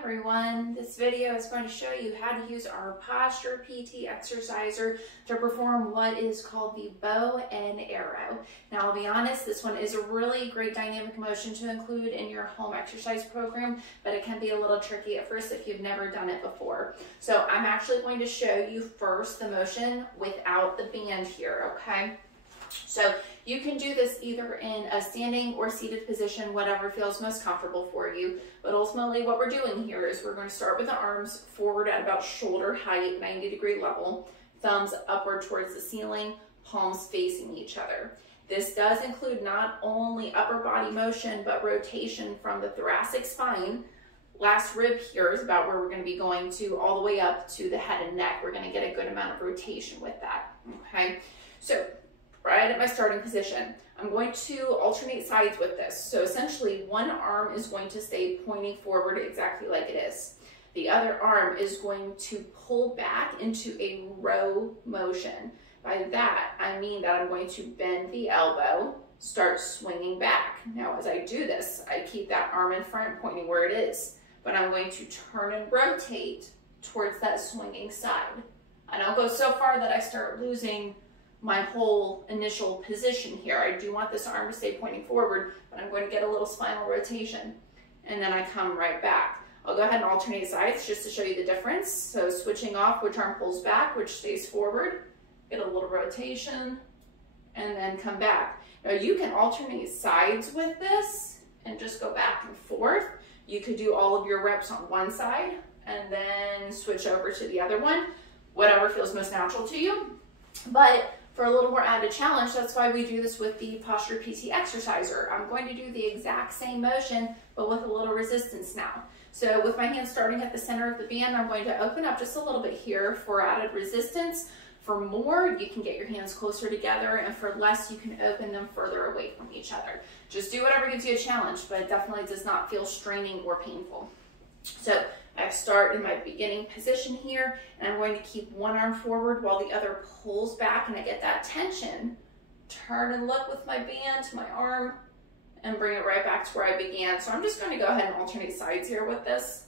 everyone, this video is going to show you how to use our PosturePT exerciser to perform what is called the bow and arrow. Now I'll be honest, this one is a really great dynamic motion to include in your home exercise program, but it can be a little tricky at first if you've never done it before. So I'm actually going to show you first the motion without the band here, okay? So you can do this either in a standing or seated position, whatever feels most comfortable for you. But ultimately what we're doing here is we're going to start with the arms forward at about shoulder height, 90-degree level, thumbs upward towards the ceiling, palms facing each other. This does include not only upper body motion, but rotation from the thoracic spine. Last rib here is about where we're going to be going to all the way up to the head and neck. We're going to get a good amount of rotation with that, okay? So right at my starting position, I'm going to alternate sides with this. So essentially one arm is going to stay pointing forward exactly like it is. The other arm is going to pull back into a row motion. By that, I mean that I'm going to bend the elbow, start swinging back. Now as I do this, I keep that arm in front pointing where it is, but I'm going to turn and rotate towards that swinging side. I don't go so far that I start losing my whole initial position here. I do want this arm to stay pointing forward, but I'm going to get a little spinal rotation. And then I come right back. I'll go ahead and alternate sides just to show you the difference. So switching off, which arm pulls back, which stays forward, get a little rotation, and then come back. Now you can alternate sides with this and just go back and forth. You could do all of your reps on one side and then switch over to the other one, whatever feels most natural to you. But for a little more added challenge, that's why we do this with the PosturePT exerciser. I'm going to do the exact same motion, but with a little resistance now. So with my hands starting at the center of the band, I'm going to open up just a little bit here for added resistance. For more, you can get your hands closer together, and for less, you can open them further away from each other. Just do whatever gives you a challenge, but it definitely does not feel straining or painful. So I start in my beginning position here, and I'm going to keep one arm forward while the other pulls back, and I get that tension. Turn and look with my band to my arm and bring it right back to where I began. So I'm just going to go ahead and alternate sides here with this.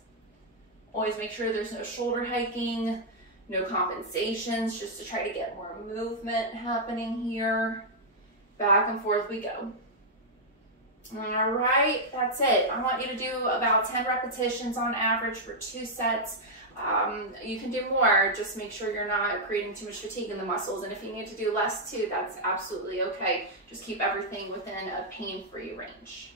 Always make sure there's no shoulder hiking, no compensations, just to try to get more movement happening here. Back and forth we go. All right, that's it. I want you to do about 10 repetitions on average for 2 sets. You can do more, just make sure you're not creating too much fatigue in the muscles. And if you need to do less too, that's absolutely okay. Just keep everything within a pain-free range.